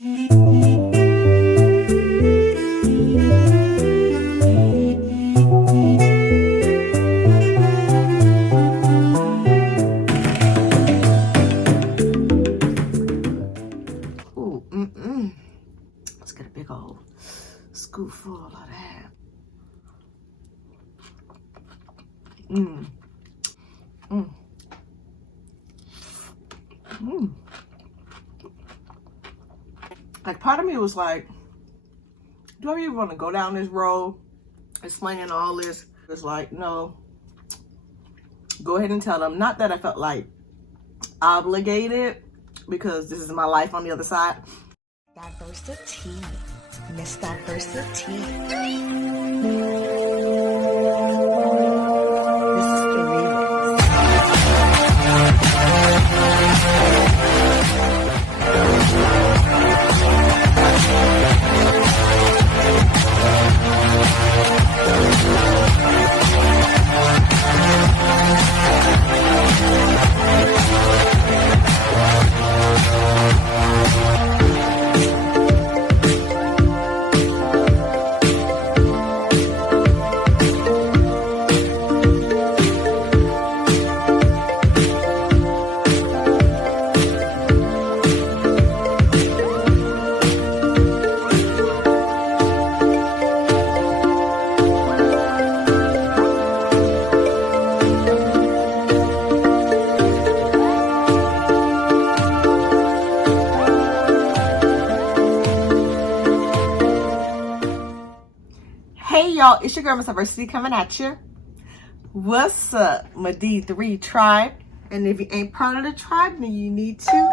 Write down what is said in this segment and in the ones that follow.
Ooh, let's get a big old scoop full of that. Like, part of me was like, do I even want to go down this road explaining all this? It's like, no, go ahead and tell them. Not that I felt like obligated, because this is my life on the other side. Diversity. Miss Diversity. This is the remix. Hey y'all, it's your girl Miss Diversity coming at you. What's up, my D3 tribe? And if you ain't part of the tribe, then you need to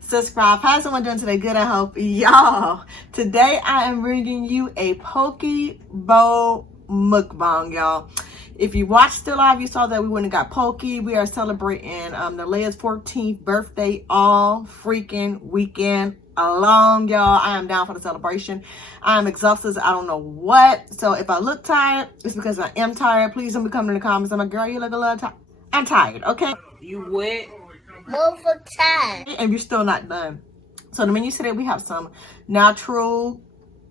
subscribe. How's everyone doing today? Good, I hope. Y'all, today I am bringing you a poke bowl mukbang, y'all. If you watched the live, you saw that we went and got poke. We are celebrating the LELE'S 14th birthday all freaking weekend long, y'all. I am down for the celebration. I am exhausted. I don't know what. So if I look tired, it's because I am tired. Please don't be coming in the comments. I'm like, girl, you look a little tired. I'm tired, okay? You wet? Move for time. And you're still not done. So the menu today, we have some natural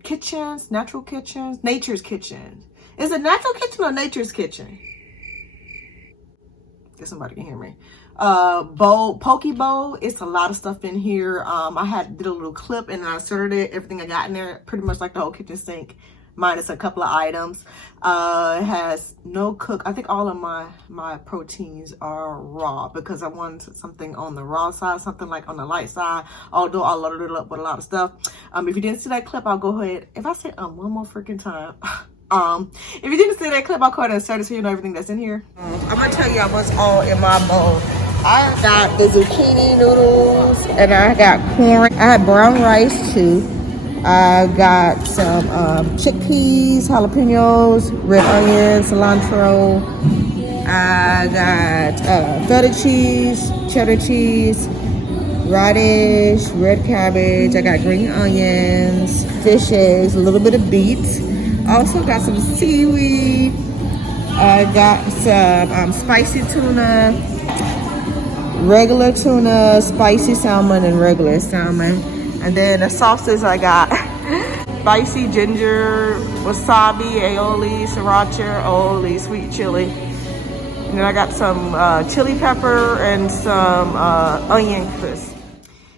kitchens. Nature's kitchen. Is it natural kitchen or nature's kitchen? Guess somebody can hear me. Poke bowl. It's a lot of stuff in here. I did a little clip and I inserted it. Everything I got in there, pretty much like the whole kitchen sink, minus a couple of items. It has no cook. I think all of my proteins are raw because I wanted something on the raw side, something like on the light side. Although I loaded it up with a lot of stuff. If you didn't see that clip, I'll go ahead. If I say one more freaking time. If you didn't see that clip, I'll go ahead and insert it so you know everything that's in here. I'm gonna tell y'all what's all in my bowl. I got the zucchini noodles and I got corn. I had brown rice too. I got some chickpeas, jalapenos, red onions, cilantro. I got feta cheese, cheddar cheese, radish, red cabbage. I got green onions, fish eggs, a little bit of beets. Also got some seaweed. I got some spicy tuna, regular tuna, spicy salmon, and regular salmon. And then the sauces I got spicy ginger, wasabi, aioli, sriracha, sweet chili. And then I got some chili pepper and some onion crisp.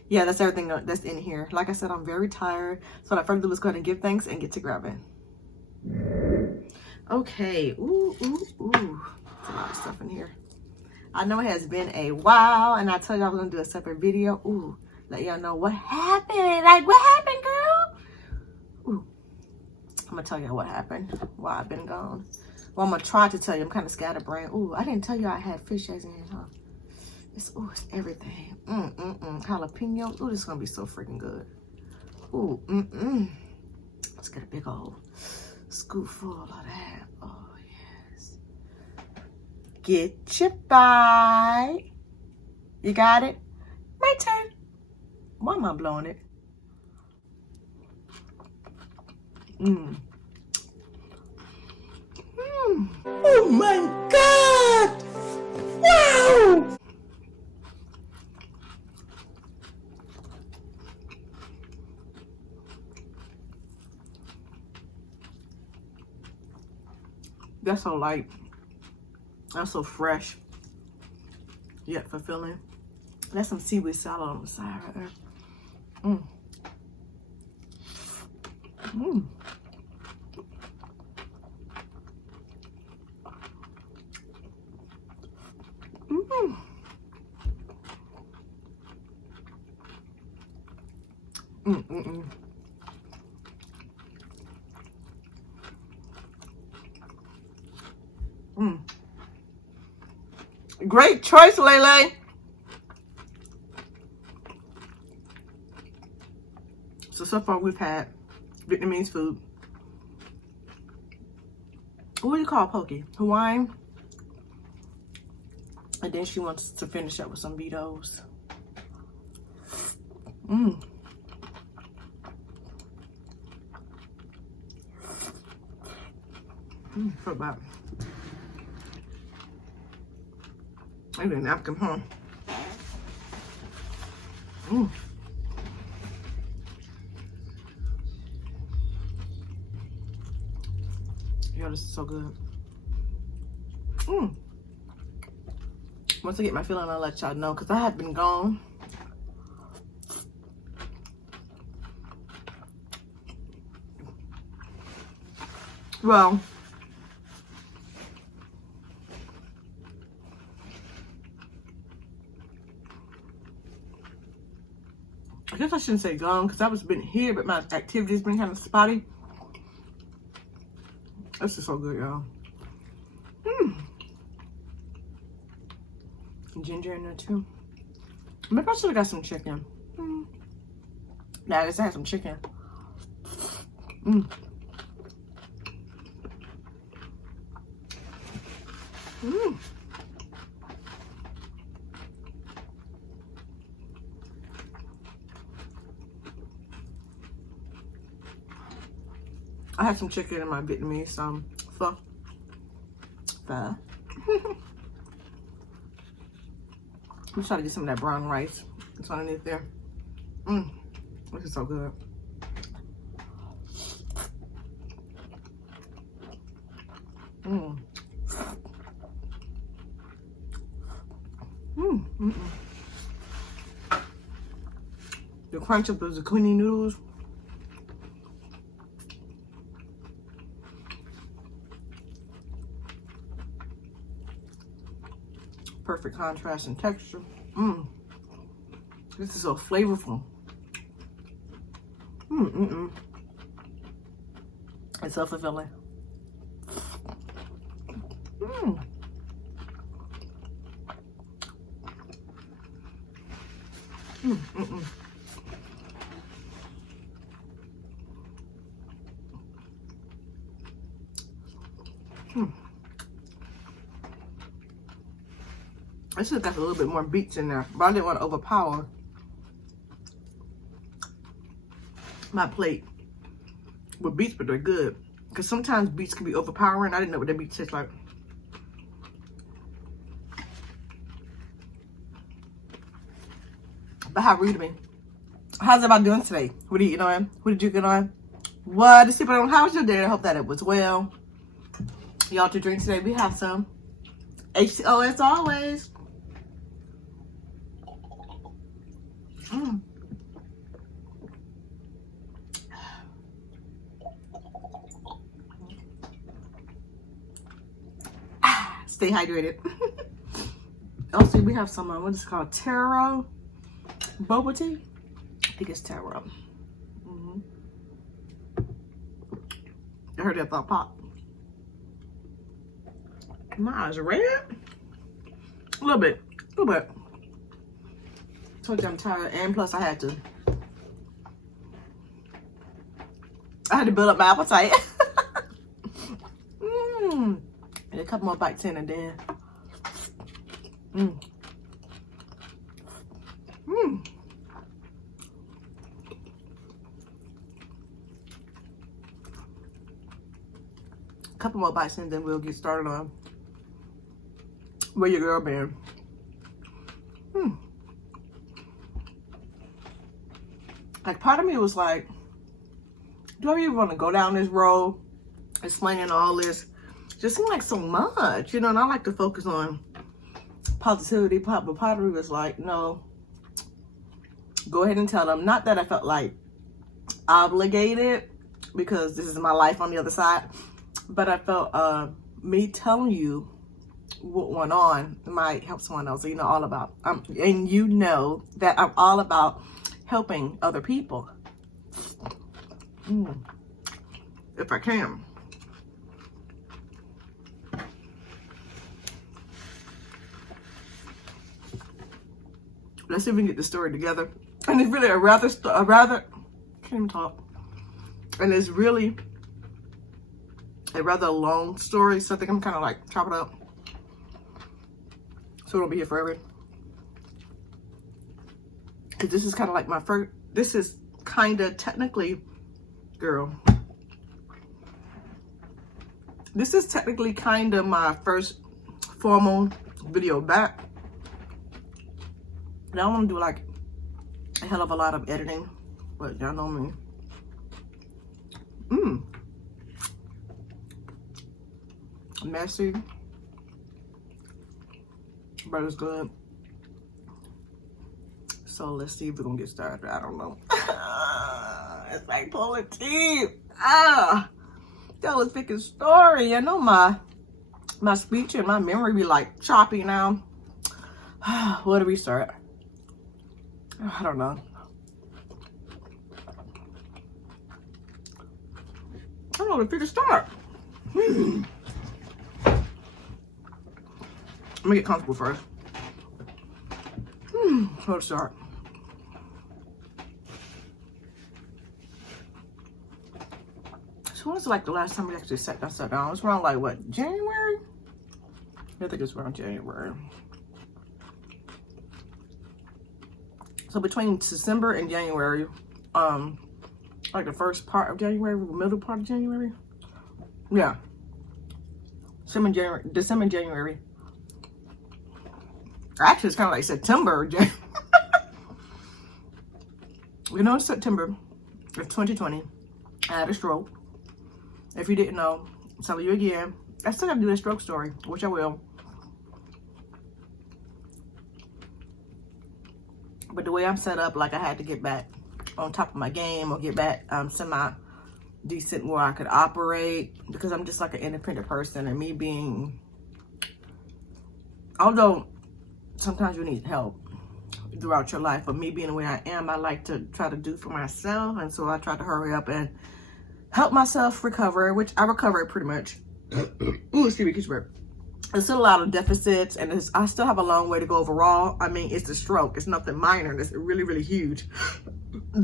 Yeah, that's everything that's in here. Like I said, I'm very tired. So without further ado, let's go ahead and give thanks and get to grabbing. Okay, ooh. There's a lot of stuff in here. I know it has been a while, and I told you I was gonna do a separate video. Ooh, let y'all know what happened. Like, what happened, girl? Ooh, I'm gonna tell y'all what happened while I've been gone. Well, I'm gonna try to tell you. I'm kind of scatterbrained. Ooh, I didn't tell you I had fish eggs in here, huh? It's everything. Jalapenos. Ooh, this is gonna be so freaking good. Ooh, Let's get a big old scoop full of that. Oh, yes. Get your bite. You got it? My turn. Why am I blowing it? Oh my God! Wow! That's so light. That's so fresh. Yet fulfilling. That's some seaweed salad on the side right there. Mm. Mm. Mm. Mm, mm, mm. Mm. Great choice, Lele. So far we've had Vietnamese food. What do you call poke? Hawaiian. And then she wants to finish up with some BiTES. Mmm. So bad. I need a napkin, huh? Mmm. Yo, this is so good. Mmm. Once I get my feeling, I'll let y'all know, because I have been gone. Well, I guess I shouldn't say gone, because I was been here, but my activity's been kind of spotty. This is so good, y'all. Mmm. Ginger in there too. Maybe I should have got some chicken. Nah, I just had some chicken. Mmm. Mmm. I had some chicken in my Vietnamese pho. Pho. I'm trying to get some of that brown rice that's underneath there. Mmm. This is so good. Mmm. Mmm. Mm-mm. The crunch of the zucchini noodles. Perfect contrast and texture. Mmm. This is so flavorful. Mmm. It's so fulfilling. Mmm. Mmm. I should have got a little bit more beets in there, but I didn't want to overpower my plate with beets, but they're good. Because sometimes beets can be overpowering. I didn't know what the beets taste like. But how rude of me. How's everybody doing today? What are you eating on? What did you get on? What is people on? How was your day? I hope that it was well. Y'all to drink today. We have some H2O as always. Stay hydrated. Also, we have some, what is it called? Taro boba tea? I think it's taro. I heard that thought pop. My eyes are red. A little bit. Told you I'm tired, and plus I had to build up my appetite. And a couple more bites in and then. A couple more bites in, then we'll get started on where your girl been. Like, part of me was like, do I really want to go down this road explaining all this just seemed like so much, you know, and I like to focus on positivity. But Pottery was like, no, go ahead and tell them. Not that I felt like obligated, because this is my life on the other side, but I felt me telling you what went on might help someone else. So, you know, all about, and you know that I'm all about helping other people. If I can. Let's see if we can get the story together. And it's really a rather, can't even talk. And it's really a rather long story, so I think I'm kind of like chop it up, so it'll be here forever. Because this is kind of like my first, this is kind of technically, girl, this is technically kind of my first formal video back. And I don't want to do like a hell of a lot of editing, but y'all know me. Messy, but it's good. So let's see if we're gonna get started. I don't know. It's like pulling teeth. Tell a freaking story. I know my speech and my memory be like choppy now. Where do we start? I don't know. I don't know where to start. Let me get comfortable first. Where to start? So when was like the last time we actually sat down? It was around like what, January? I think it's around January. So between December and January, like the first part of January, middle part of January. Yeah. December, January. Actually, it's kind of like September. You know, it's September of 2020. I had a stroke. If you didn't know, I'm telling you again. I still got to do the stroke story, which I will. But the way I'm set up, like I had to get back on top of my game or get back semi-decent where I could operate, because I'm just like an independent person, and me being, although sometimes you need help throughout your life, but me being the way I am, I like to try to do for myself, and so I try to hurry up and help myself recover, which I recovered pretty much. Ooh, excuse me, there's still a lot of deficits, and I still have a long way to go overall. I mean, it's a stroke. It's nothing minor. It's a really, really huge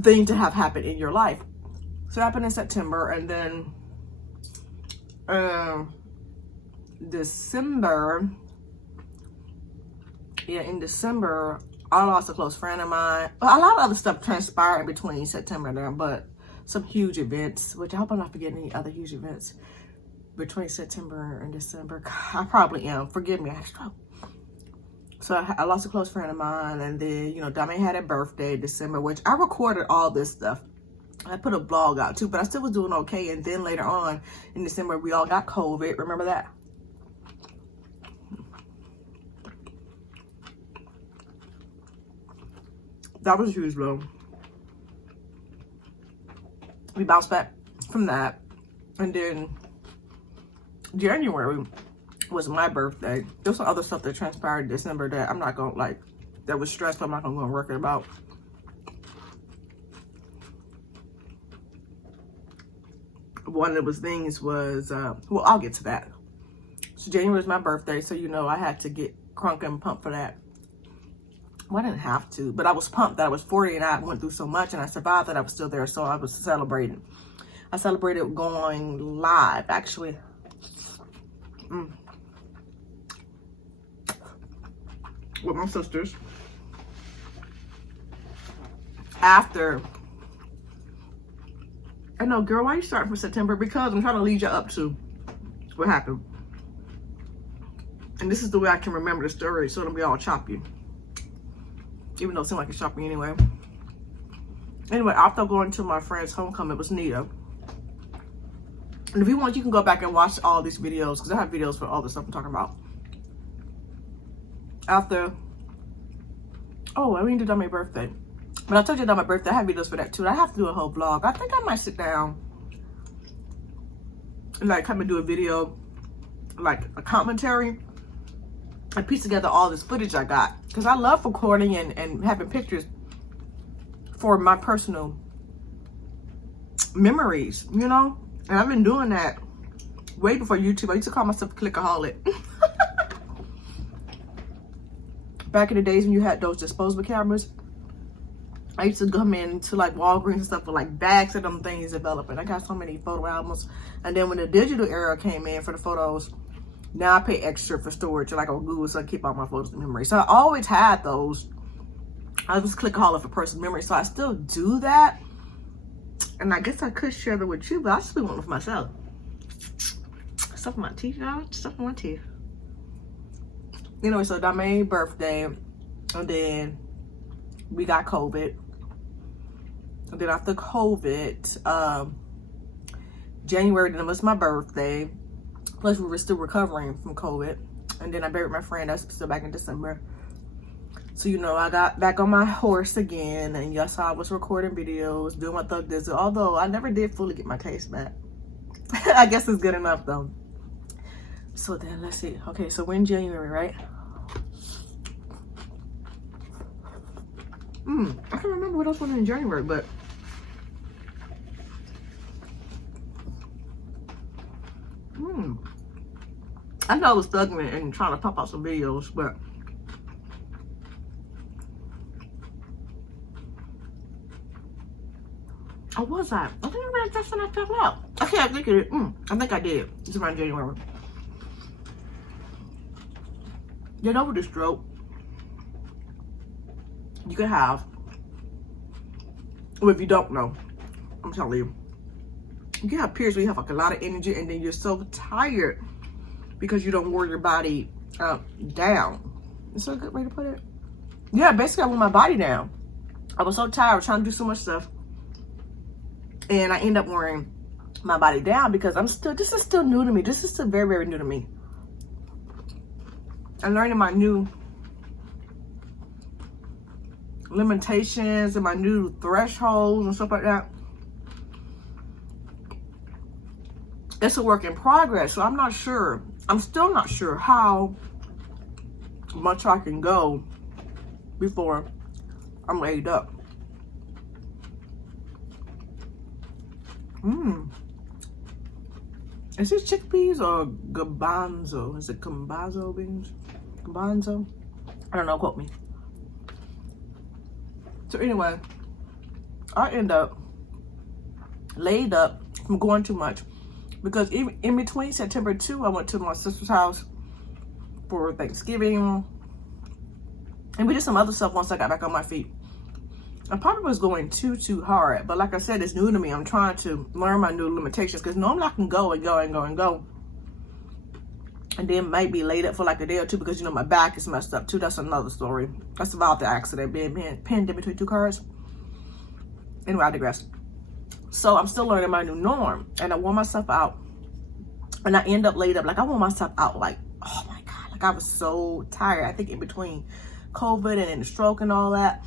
thing to have happen in your life. So it happened in September, and then December, yeah, in December, I lost a close friend of mine. A lot of other stuff transpired between September and there, but some huge events, which I hope I'm not forgetting any other huge events between September and December. I probably am. Forgive me, I had a stroke. So I lost a close friend of mine, and then, you know, Dami had a birthday in December, which I recorded all this stuff. I put a blog out too, but I still was doing okay. And then later on in December, we all got COVID. Remember that? That was a huge blow. We bounced back from that. And then January was my birthday. There's some other stuff that transpired in December that I'm not gonna like, that was stressful. I'm not gonna go on record about. One of those things was, well, I'll get to that. So January was my birthday, so you know I had to get crunk and pumped for that. Well, I didn't have to, but I was pumped that I was 40 and I went through so much and I survived that I was still there, so I was celebrating. I celebrated going live, actually. With my sisters. After, I know, girl, why are you starting for September? Because I'm trying to lead you up to what happened. And this is the way I can remember the story, so it'll be all choppy. Even though it seemed like it's choppy anyway. Anyway, after going to my friend's homecoming, it was Nita. And if you want, you can go back and watch all these videos, because I have videos for all the stuff I'm talking about. After, oh, I didn't do that on my birthday. But I told you that on my birthday, I have videos for that too. I have to do a whole vlog. I think I might sit down and like come and do a video, like a commentary, and piece together all this footage I got. Because I love recording and having pictures for my personal memories, you know? And I've been doing that way before YouTube. I used to call myself a clickaholic. Back in the days when you had those disposable cameras, I used to come into like Walgreens and stuff with like bags of them things developing. I got so many photo albums. And then when the digital era came in for the photos, now I pay extra for storage, like on Google, so I keep all my photos in memory. So I always had those. I was clickaholic for personal memory, so I still do that. And I guess I could share them with you, but I still want them for myself. Stuff in my teeth, y'all. Stuff in my teeth. Anyway, so that my birthday, and then we got COVID. And then after COVID, January, then it was my birthday. Plus, we were still recovering from COVID. And then I buried my friend. That's still back in December. So, you know, I got back on my horse again. And yes, I was recording videos, doing my thug dizzle. Although, I never did fully get my taste back. I guess it's good enough, though. So then, let's see. Okay, so we're in January, right? I can't remember what else went in January, but I know I was thugging and trying to pop out some videos, but oh, was I? I think I read just when I fell out. I can't think of it. I think I did. It's around January. You know, with the stroke, you can have, well, if you don't know, I'm telling you, you can have periods where you have like a lot of energy and then you're so tired because you don't wear your body down. Is that a good way to put it? Yeah, basically I wore my body down. I was so tired trying to do so much stuff. And I end up wearing my body down because this is still new to me. This is still very, very new to me. I'm learning my new limitations and my new thresholds and stuff like that. It's a work in progress, so I'm not sure. I'm still not sure how much I can go before I'm laid up. Is this chickpeas or garbanzo? Is it garbanzo beans? Garbanzo? I don't know, quote me. So anyway, I end up laid up from going too much because even in between September 2, I went to my sister's house for Thanksgiving, and we did some other stuff once I got back on my feet. I probably was going too hard, but like I said, it's new to me. I'm trying to learn my new limitations because normally I can go and go and go and go, and then might be laid up for like a day or two because, you know, my back is messed up too. That's another story. That's about the accident, being pinned in between two cars. Anyway, I digress. So I'm still learning my new norm, and I wore myself out, and I end up laid up. Like I wore myself out like, oh my God, like I was so tired. I think in between COVID and then the stroke and all that,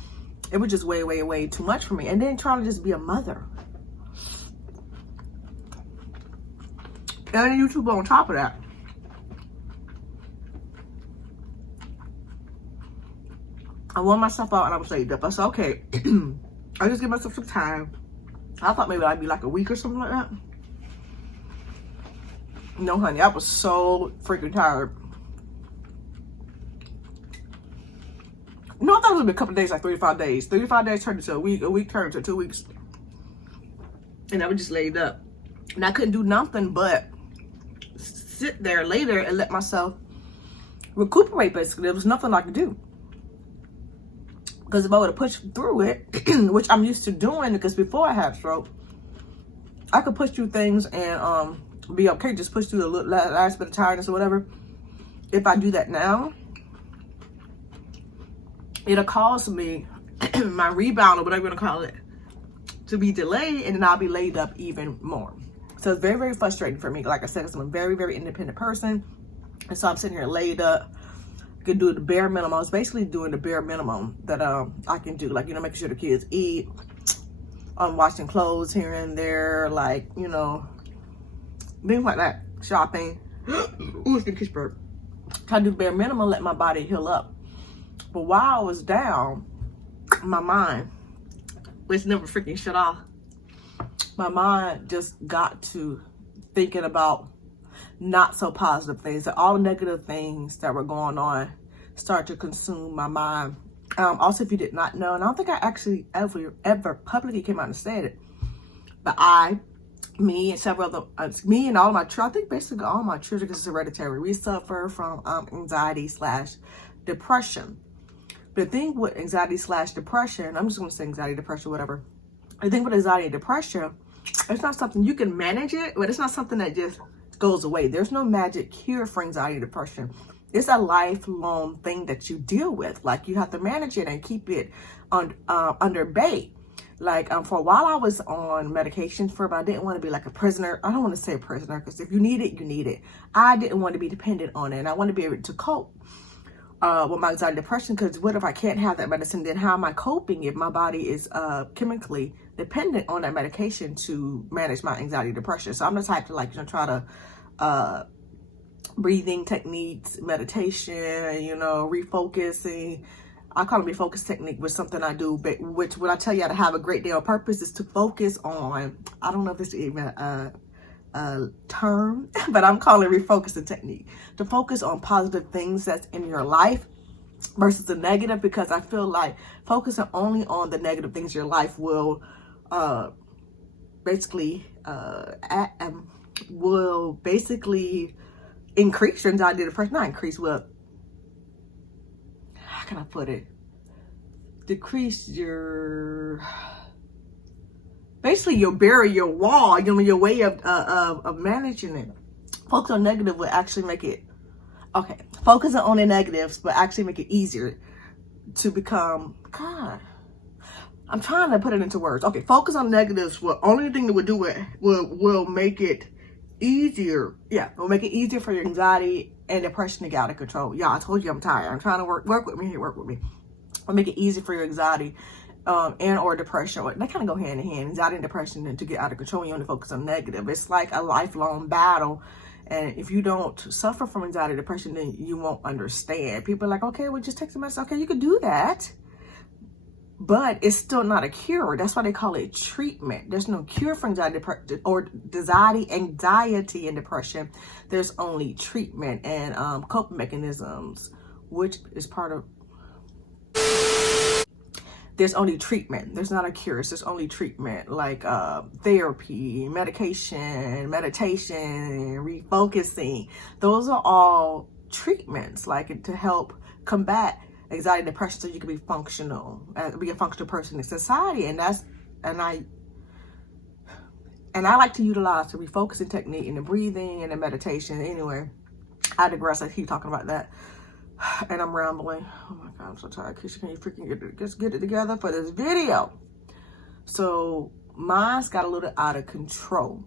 it was just way too much for me. And then trying to just be a mother. And YouTube on top of that. I wore myself out and I was laid up. I said, okay, I just give myself some time. I thought maybe I'd be like a week or something like that. No, honey, I was so freaking tired. No, I thought it would be a couple of days, like 35 days. 35 days turned into a week turned into 2 weeks. And I was just laid up. And I couldn't do nothing but sit there later and let myself recuperate, basically. There was nothing I could do. Because if I would have pushed through it, which I'm used to doing, because before I had a stroke, I could push through things and be okay, just push through the last bit of tiredness or whatever. If I do that now, it'll cause me, my rebound or whatever you want to call it, to be delayed, and then I'll be laid up even more. So it's very, very frustrating for me. Like I said, because I'm a very, very independent person. And so I'm sitting here laid up. I can do the bare minimum. I was basically doing the bare minimum that I can do. Like, you know, making sure the kids eat. Washing clothes here and there. Like, you know, things like that. Shopping. Ooh, it's gonna kiss bird. Kind of do the bare minimum, let my body heal up. But while I was down, my mind, which never freaking shut off, my mind just got to thinking about not so positive things. All the negative things that were going on started to consume my mind. Also, if you did not know, and I don't think I actually ever publicly came out and said it, but me and several other, me and all of my children, I think basically all my children, because it's hereditary, we suffer from anxiety/depression. The thing with anxiety/depression, I'm just going to say anxiety, depression, whatever. The thing with anxiety and depression, it's not something you can manage it, but it's not something that just goes away. There's no magic cure for anxiety and depression. It's a lifelong thing that you deal with. Like, you have to manage it and keep it under bay. Like, for a while I was on medications for it, but I didn't want to be like a prisoner. I don't want to say a prisoner, because if you need it, you need it. I didn't want to be dependent on it, and I want to be able to cope with my anxiety and depression, because what if I can't have that medicine? Then how am I coping if my body is chemically dependent on that medication to manage my anxiety and depression? So I'm the type to, like, you know, try to breathing techniques, meditation, you know, refocusing. I call it refocus technique, with something I do, but which when I tell you how to have a great day on purpose is to focus on, I don't know if it's even a term, but I'm calling it refocusing technique, to focus on positive things that's in your life versus the negative, because I feel like focusing only on the negative things in your life will basically increase your anxiety, depression, not increase, well, how can I put it? Decrease your, basically your barrier, your wall, you know, your way of managing it. Focus on negative will actually make it, okay, focusing on the negatives will actually make it easier to become, God, I'm trying to put it into words. Okay, focus on negatives will, only thing that would do it will make it easier. Yeah, it will make it easier for your anxiety and depression to get out of control. Yeah, I told you I'm tired. I'm trying to work with me here, work with me. It'll make it easier for your anxiety and or depression. They kind of go hand in hand. Anxiety and depression, and to get out of control, you only focus on negative. It's like a lifelong battle. And if you don't suffer from anxiety and depression, then you won't understand. People are like, okay, well, just take some medicine. Okay, you could do that. But it's still not a cure. That's why they call it treatment. There's no cure for anxiety, depression, or anxiety and depression. There's only treatment and coping mechanisms, which is part of. There's only treatment. There's not a cure. It's just only treatment, like therapy, medication, meditation, refocusing. Those are all treatments, like, to help combat anxiety and depression, so you can be functional, be a functional person in society. And I like to utilize the refocusing technique and the breathing and the meditation. Anyway, I digress. I keep talking about that, and I'm rambling. Oh my God, I'm so tired. Keisha, can you freaking get it together for this video? So mine's got a little out of control.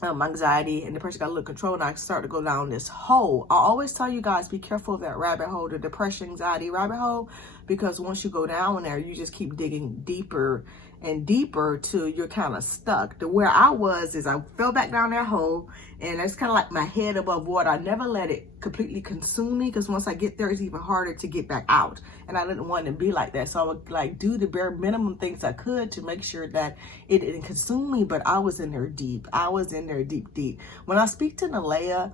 Anxiety and depression got a little control, and I start to go down this hole. I always tell you guys, be careful of that rabbit hole, the depression, anxiety rabbit hole, because once you go down there, you just keep digging deeper and deeper till you're kind of stuck. The where I was is I fell back down that hole, and that's kind of like my head above water. I never let it completely consume me, because once I get there, it's even harder to get back out, and I didn't want to be like that. So I would, like, do the bare minimum things I could to make sure that it didn't consume me, but I was in there deep. I was in there deep. When I speak to Nalea,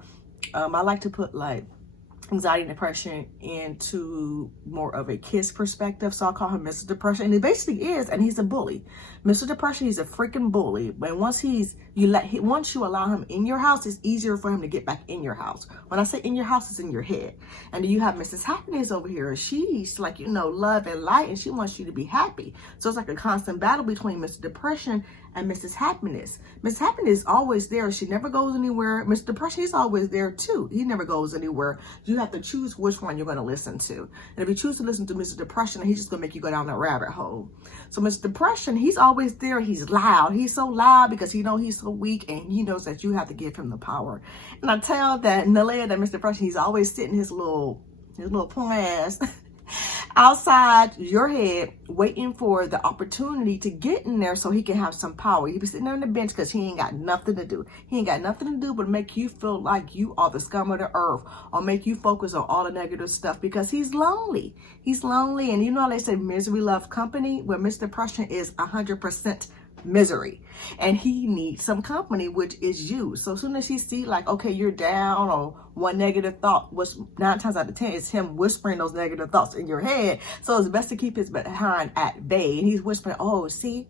I like to put, like, anxiety and depression into more of a kid's perspective. So I call him Mr. Depression, and he basically is, and he's a bully. Mr. Depression, he's a freaking bully. But once once you allow him in your house, it's easier for him to get back in your house. When I say in your house, it's in your head. And then you have Mrs. Happiness over here, and she's like, you know, love and light, and she wants you to be happy. So it's like a constant battle between Mr. Depression and Mrs. Happiness. Mrs. Happiness is always there. She never goes anywhere. Mr. Depression, he's always there too. He never goes anywhere. You have to choose which one you're going to listen to. And if you choose to listen to Mr. Depression, he's just going to make you go down that rabbit hole. So Mr. Depression, he's always always there. He's loud. He's so loud because he knows he's so weak, and he knows that you have to give him the power. And I tell that NENE, that Mr. Depression, he's always sitting his little point ass outside your head, waiting for the opportunity to get in there so he can have some power. He be sitting there on the bench because he ain't got nothing to do. He ain't got nothing to do but make you feel like you are the scum of the earth, or make you focus on all the negative stuff, because he's lonely. He's lonely. And you know how they say misery loves company? Well, Mr. Depression is 100% misery, and he needs some company, which is you. So as soon as he see like, okay, you're down, or one negative thought, was 9 times out of 10 is him whispering those negative thoughts in your head. So it's best to keep his behind at bay. And he's whispering, oh, see,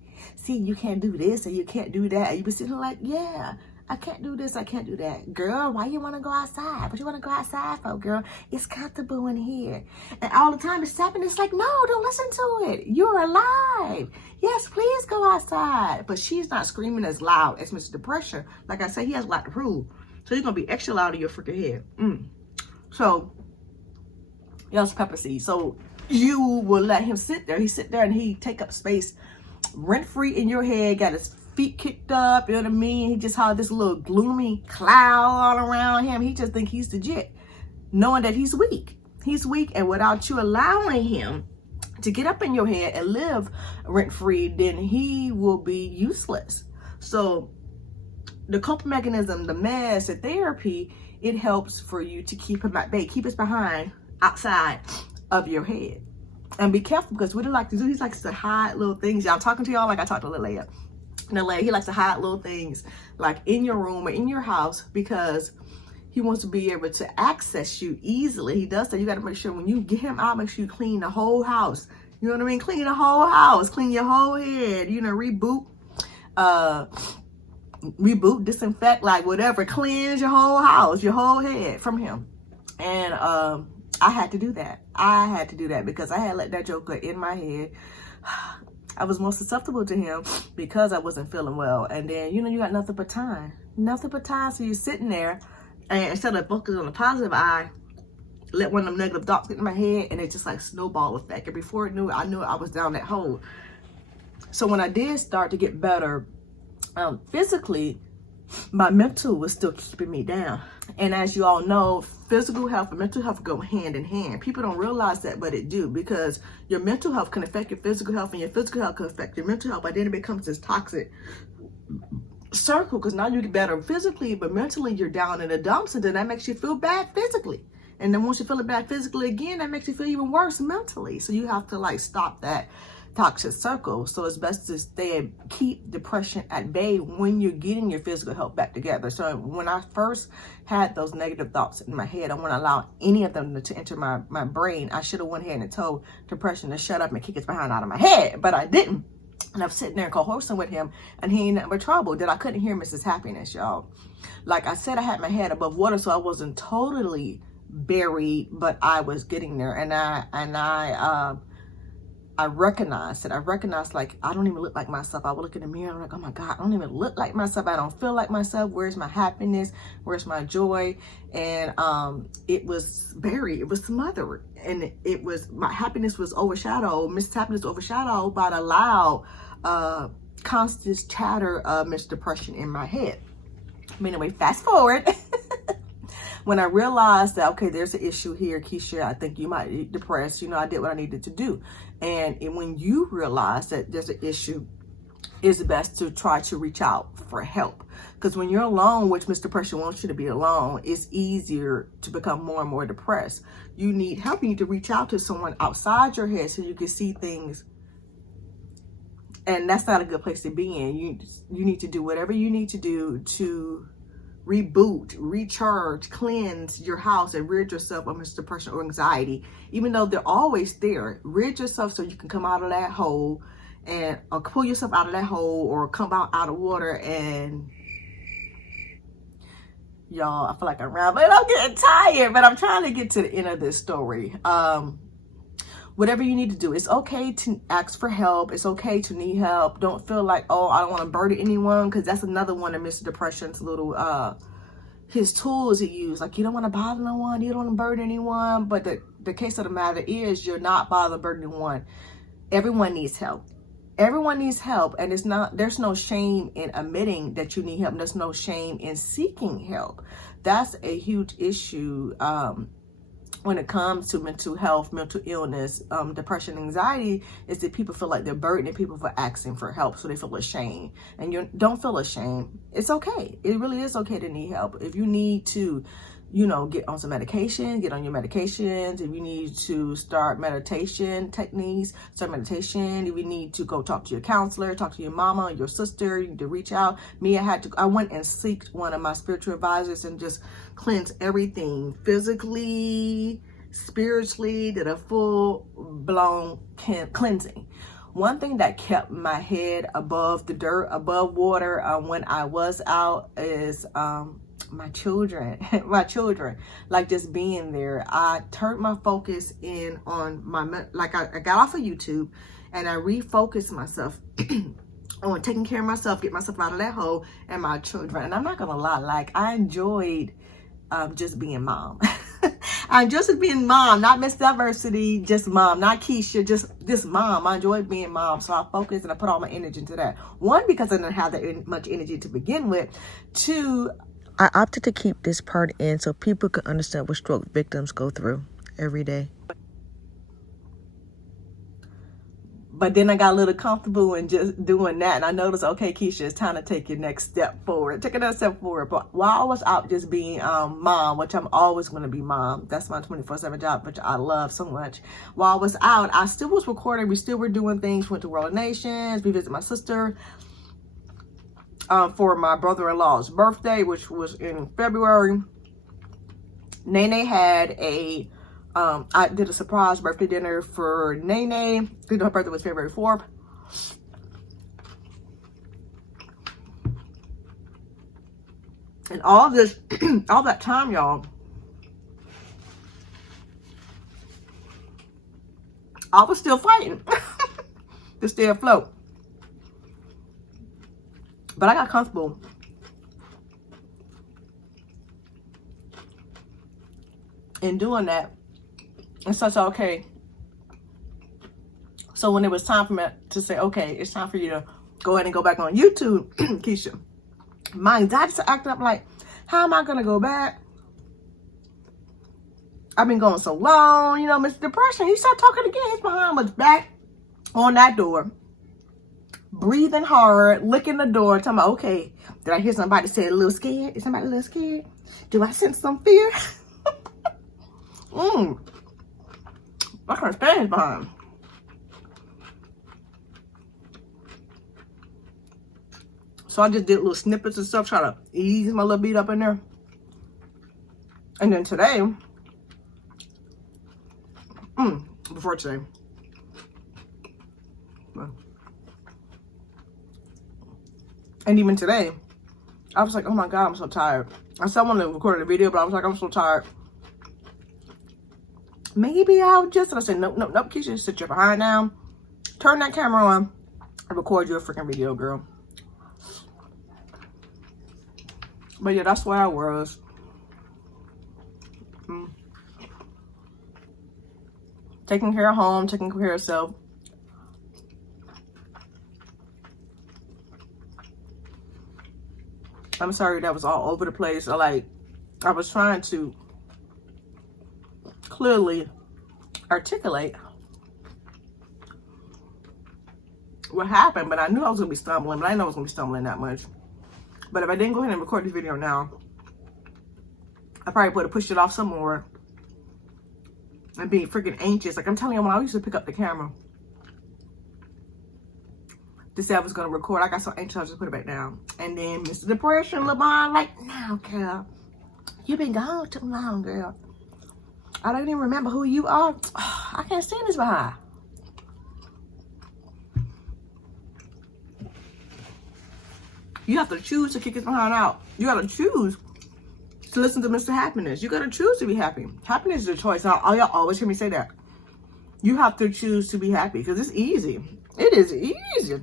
you can't do this and you can't do that. And you be sitting like, yeah, I can't do this, I can't do that. Girl, why you want to go outside? What you want to go outside for, girl? It's comfortable in here. And all the time it's happening. It's like, no, don't listen to it. You're alive. Yes, please go outside. But she's not screaming as loud as Mr. Depression. Like I said, he has a lot to prove. So he's going to be extra loud in your freaking head. So, y'all's pepper seed. So you will let him sit there. He sit there and he take up space rent-free in your head, got his feet kicked up, you know what I mean? He just had this little gloomy cloud all around him. He just think he's legit, knowing that he's weak. He's weak, and without you allowing him to get up in your head and live rent-free, then he will be useless. So the coping mechanism, the meds, the therapy, it helps for you to keep him at bay, keep his behind outside of your head. And be careful, because what he likes to do, he likes to hide little things. Y'all, I'm talking to y'all like I talked to LELE'S. He likes to hide little things like in your room or in your house, because he wants to be able to access you easily. He does that. You got to make sure when you get him out, make sure you clean the whole house. You know what I mean? Clean the whole house, clean your whole head, you know, reboot, disinfect, like whatever, cleanse your whole house, your whole head from him. And I had to do that. I had to do that because I had let that joker in my head. I was more susceptible to him because I wasn't feeling well. And then, you know, you got nothing but time. Nothing but time. So you're sitting there, and instead of focusing on the positive, I let one of them negative thoughts get in my head, and it just like snowball effect. And before it knew it, I knew I was down that hole. So when I did start to get better physically, my mental was still keeping me down. And as you all know, physical health and mental health go hand in hand. People don't realize that, but it do, because your mental health can affect your physical health, and your physical health can affect your mental health. But then it becomes this toxic circle, because now you get better physically, but mentally you're down in the dumps, and then that makes you feel bad physically. And then once you feel bad physically again, that makes you feel even worse mentally. So you have to like stop that toxic circle. So it's best to keep depression at bay when you're getting your physical health back together. So when I first had those negative thoughts in my head, I wouldn't allow any of them to enter my brain. I should have went ahead and told depression to shut up and kick its behind out of my head, but I didn't. And I'm sitting there co-hosting with him, and he ain't nothing but trouble. That I couldn't hear Mrs. Happiness, y'all. Like I said, I had my head above water, so I wasn't totally buried, but I was getting there. And I recognized it. I recognized, like, I don't even look like myself. I would look in the mirror and I'm like, oh my God, I don't even look like myself. I don't feel like myself. Where's my happiness? Where's my joy? And it was buried. It was smothered. And it was, my happiness was overshadowed. Miss Happiness was overshadowed by the loud, constant chatter of Miss Depression in my head. But anyway, fast forward. When I realized that, okay, there's an issue here, Keisha, I think you might be depressed. You know, I did what I needed to do. And when you realize that there's an issue, it's best to try to reach out for help. Because when you're alone, which Mr. Depression wants you to be alone, it's easier to become more and more depressed. You need help. You need to reach out to someone outside your head so you can see things. And that's not a good place to be in. You need to do whatever you need to do to reboot, recharge, cleanse your house, and rid yourself of Mr. Depression or anxiety. Even though they're always there, rid yourself so you can come out of that hole, and or pull yourself out of that hole, or come out of water. And y'all, I feel like I'm rambling. I'm getting tired, but I'm trying to get to the end of this story. Whatever you need to do, it's okay to ask for help. It's okay to need help. Don't feel like, oh, I don't want to burden anyone, because that's another one of Mr. Depression's little, his tools he used. Like, you don't want to bother no one. You don't want to burden anyone. But the case of the matter is, you're not bothering, burdening anyone. Everyone needs help. everyone needs help, and there's no shame in admitting that you need help. There's no shame in seeking help. That's a huge issue when it comes to mental health, mental illness, depression, anxiety, is that people feel like they're burdening people for asking for help, so they feel ashamed. And you don't feel ashamed. It's okay. It really is okay to need help. If you need to, you know, get on some medication, get on your medications. If you need to start meditation techniques, start meditation. If you need to go talk to your counselor, talk to your mama, your sister, you need to reach out. I went and sought one of my spiritual advisors and just cleanse everything physically, spiritually, did a full-blown cleansing. One thing that kept my head above the dirt, above water when I was out is my children, like just being there. I turned my focus in on I got off of YouTube and I refocused myself on taking care of myself, get myself out of that hole, and my children. And I'm not gonna lie, like I enjoyed just being mom. I'm just being mom, not Miss Diversity, just mom, not Keisha, just mom. I enjoyed being mom, so I focused and I put all my energy into that. One, because I didn't have that much energy to begin with. Two, I opted to keep this part in so people could understand what stroke victims go through every day. But then I got a little comfortable in just doing that. And I noticed, okay, Keisha, it's time to take your next step forward. Take another step forward. But while I was out just being mom, which I'm always going to be mom. That's my 24/7 job, which I love so much. While I was out, I still was recording. We still were doing things. Went to World of Nations. We visited my sister for my brother-in-law's birthday, which was in February. NENE had I did a surprise birthday dinner for NENE. I think her birthday was February 4th. And all this, all that time, y'all, I was still fighting to stay afloat. But I got comfortable. In doing that. And so it's okay. So when it was time for me to say, okay, it's time for you to go ahead and go back on YouTube, Keisha, my anxiety started acting up like, how am I going to go back? I've been going so long, you know, Mr. Depression. He started talking again. His behind was back on that door, breathing hard, licking the door, talking about, okay, did I hear somebody say a little scared? Is somebody a little scared? Do I sense some fear? I can't stand his behind. So I just did little snippets and stuff, try to ease my little beat up in there. And then today, before today, and even today, I was like, oh my God, I'm so tired. I said I wanted to record a video, but I was like, I'm so tired. Maybe I'll just, and I said, nope, Keisha, sit your behind down, turn that camera on, and record you a freaking video, girl. But yeah, that's where I was. Taking care of home, taking care of self. I'm sorry that was all over the place. I was trying to clearly articulate what happened, but I knew I was gonna be stumbling, but I didn't know I was gonna be stumbling that much. But if I didn't go ahead and record this video now, I probably would have pushed it off some more and be freaking anxious. Like I'm telling you, when I used to pick up the camera to say I was gonna record, I got so anxious I just put it back down. And then Mr. Depression, LeBron, like, no, girl, you've been gone too long, girl. I don't even remember who you are. I can't stand this behind. You have to choose to kick his behind out. You gotta choose to listen to Mr. Happiness. You gotta choose to be happy. Happiness is a choice. Y'all always hear me say that. You have to choose to be happy because it's easy. It is easy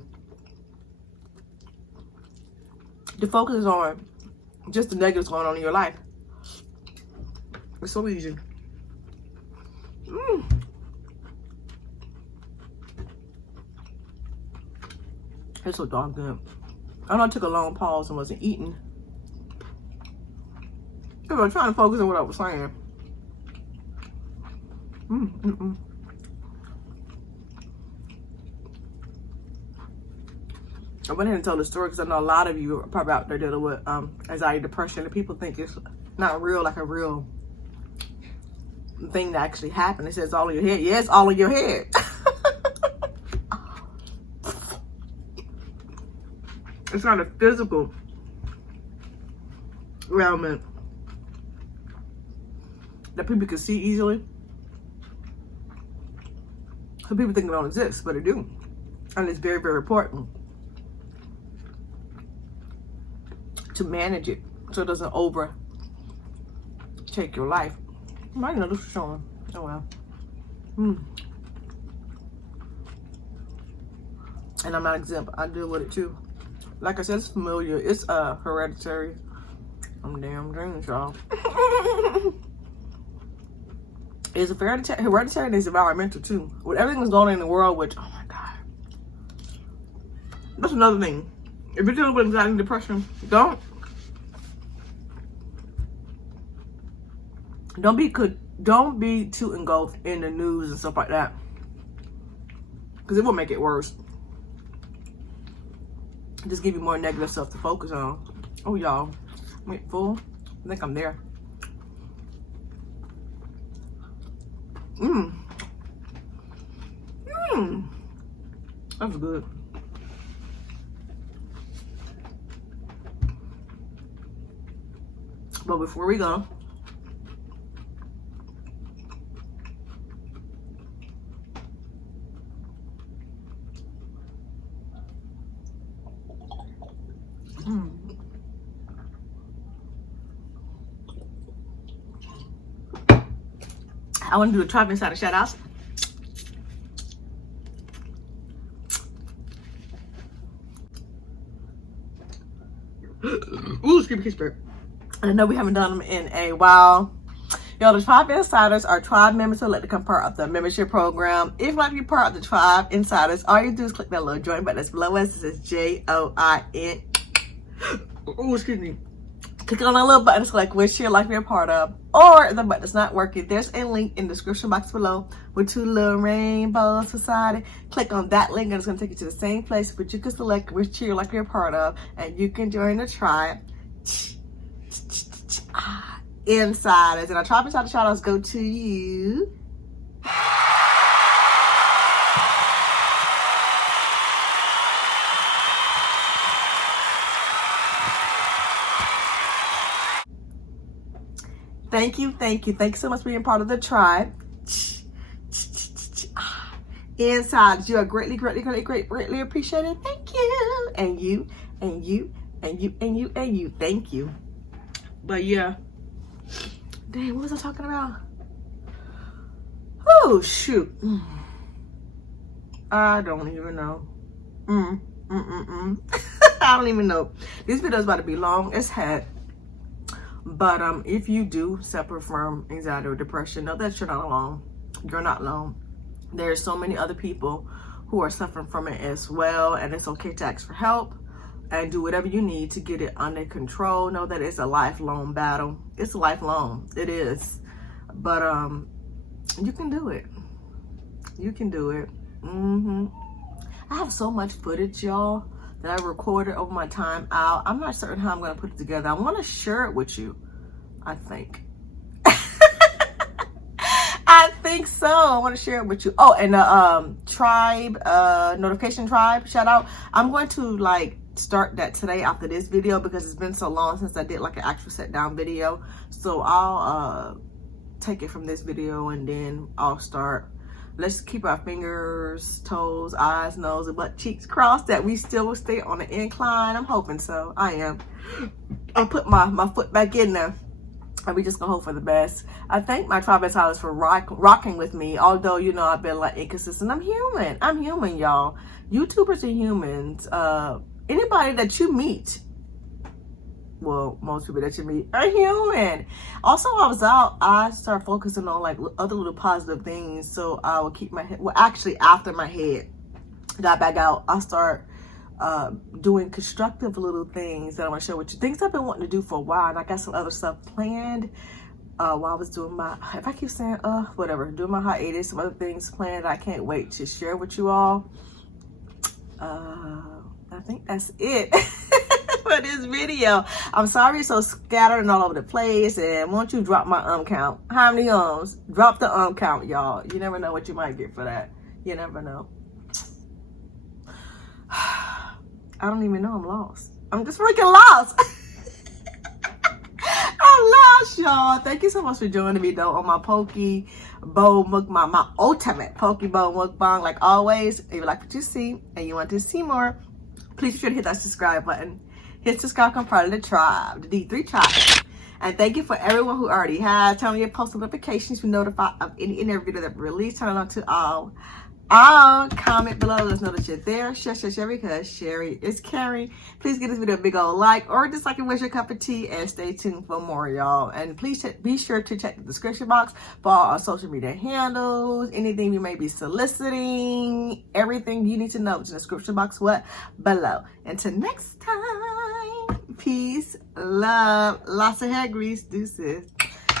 to focus on just the negatives going on in your life. It's so easy. It's so darn good. I know I took a long pause and wasn't eating. I was trying to focus on what I was saying. I went ahead and told the story because I know a lot of you are probably out there dealing with anxiety, depression, and people think it's not real, like a real thing that actually happened. It says all in your head. Yeah, it's all in your head. It's not a physical ailment that people can see easily. Some people think it don't exist, but it do. And it's very, very important to manage it so it doesn't overtake your life. I might know this was showing. Oh well. And I'm not exempt. I deal with it too. Like I said, it's familiar. It's hereditary. I'm damn dreams, y'all. It's a hereditary and it's environmental too. With everything that's going on in the world, which, oh my God. That's another thing. If you're dealing with anxiety and depression, don't be too engulfed in the news and stuff like that. Because it will make it worse. Just give you more negative stuff to focus on. Oh, y'all. Wait, full? I think I'm there. That's good. But before we go, I want to do a tribe inside of shout outs. Ooh, excuse me. I know we haven't done them in a while. Yo, the Tribe Insiders are tribe members who like to become part of the membership program. If you'd like to be part of the Tribe Insiders, all you do is click that little join button that's below us. It says JOIN. Ooh, excuse me. Click on that little button, select which you'd like to be a part of, or the button that's not working. There's a link in the description box below with 2 little rainbows beside it. Click on that link and it's going to take you to the same place, but you can select which you'd like to be a part of, and you can join the Tribe Insiders. And our Tribe Insider shout outs go to you. Thank you, thank you. Thank you so much for being part of the Tribe Insiders. You are greatly, greatly, greatly, greatly appreciated. Thank you. And you, and you, and you, and you, and you. Thank you. But yeah. Dang, what was I talking about? Oh, shoot. I don't even know. I don't even know. This video is about to be long as heck. But if you do suffer from anxiety or depression, know that you're not alone. You're not alone. There's so many other people who are suffering from it as well, and it's okay to ask for help and do whatever you need to get it under control. Know that it's a lifelong battle. It's lifelong. It is. But you can do it. You can do it. I have so much footage, y'all, that I recorded over my time out. I'm not certain how I'm going to put it together. I want to share it with you, I think. I think so. I want to share it with you. Oh, and the tribe, notification tribe shout out. I'm going to like start that today after this video because it's been so long since I did like an actual sit down video. So I'll take it from this video and then I'll start. Let's keep our fingers, toes, eyes, nose, and butt cheeks crossed that we still will stay on the incline. I'm hoping so. I am. I'll put my foot back in there. And we just gonna hope for the best. I thank my Tribe Insiders for rocking with me. Although, you know, I've been like inconsistent. I'm human. I'm human, y'all. YouTubers are humans. Anybody that you meet, well, most people that you meet are human. Also, I was out, I started focusing on like other little positive things. So I will keep my head, well, actually after my head got back out, I start doing constructive little things that I want to share with you. Things I've been wanting to do for a while, and I got some other stuff planned while I was doing my, if I keep saying whatever, doing my hiatus, some other things planned I can't wait to share with you all. I think that's it for this video. I'm sorry it's so scattered and all over the place, and won't you drop my count? How many drop the count, y'all. You never know what you might get for that. You never know. I don't even know I'm lost. I'm just freaking lost. I'm lost, y'all. Thank you so much for joining me, though, on my poke bowl mukbang, my ultimate poke bowl mukbang. Like always, if you like what you see and you want to see more, please be sure to hit that subscribe button. Hit subscribe, become part of the tribe, the D3 tribe. And thank you for everyone who already has. Turn on your post notifications to be notified of any and every video that we release. Turn it on to all. Comment below. Let us know that you're there. Share because Sherry is caring. Please give this video a big old like or dislike and wish your cup of tea, and stay tuned for more, y'all. And please be sure to check the description box for all our social media handles, anything we may be soliciting, everything you need to know in the description box below. Until next time, peace, love, lots of hair grease, deuces.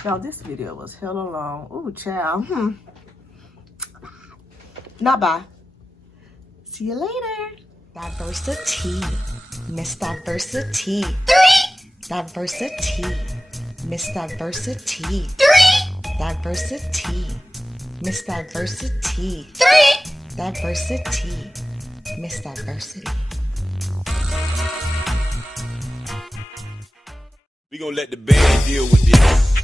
Y'all, this video was hella long. Ooh, child. Not bye. See you later. Diversity. Miss Diversity. Diversity. Miss Diversity. Diversity. Miss Diversity. Diversity. Miss Diversity. We gonna let the band deal with this.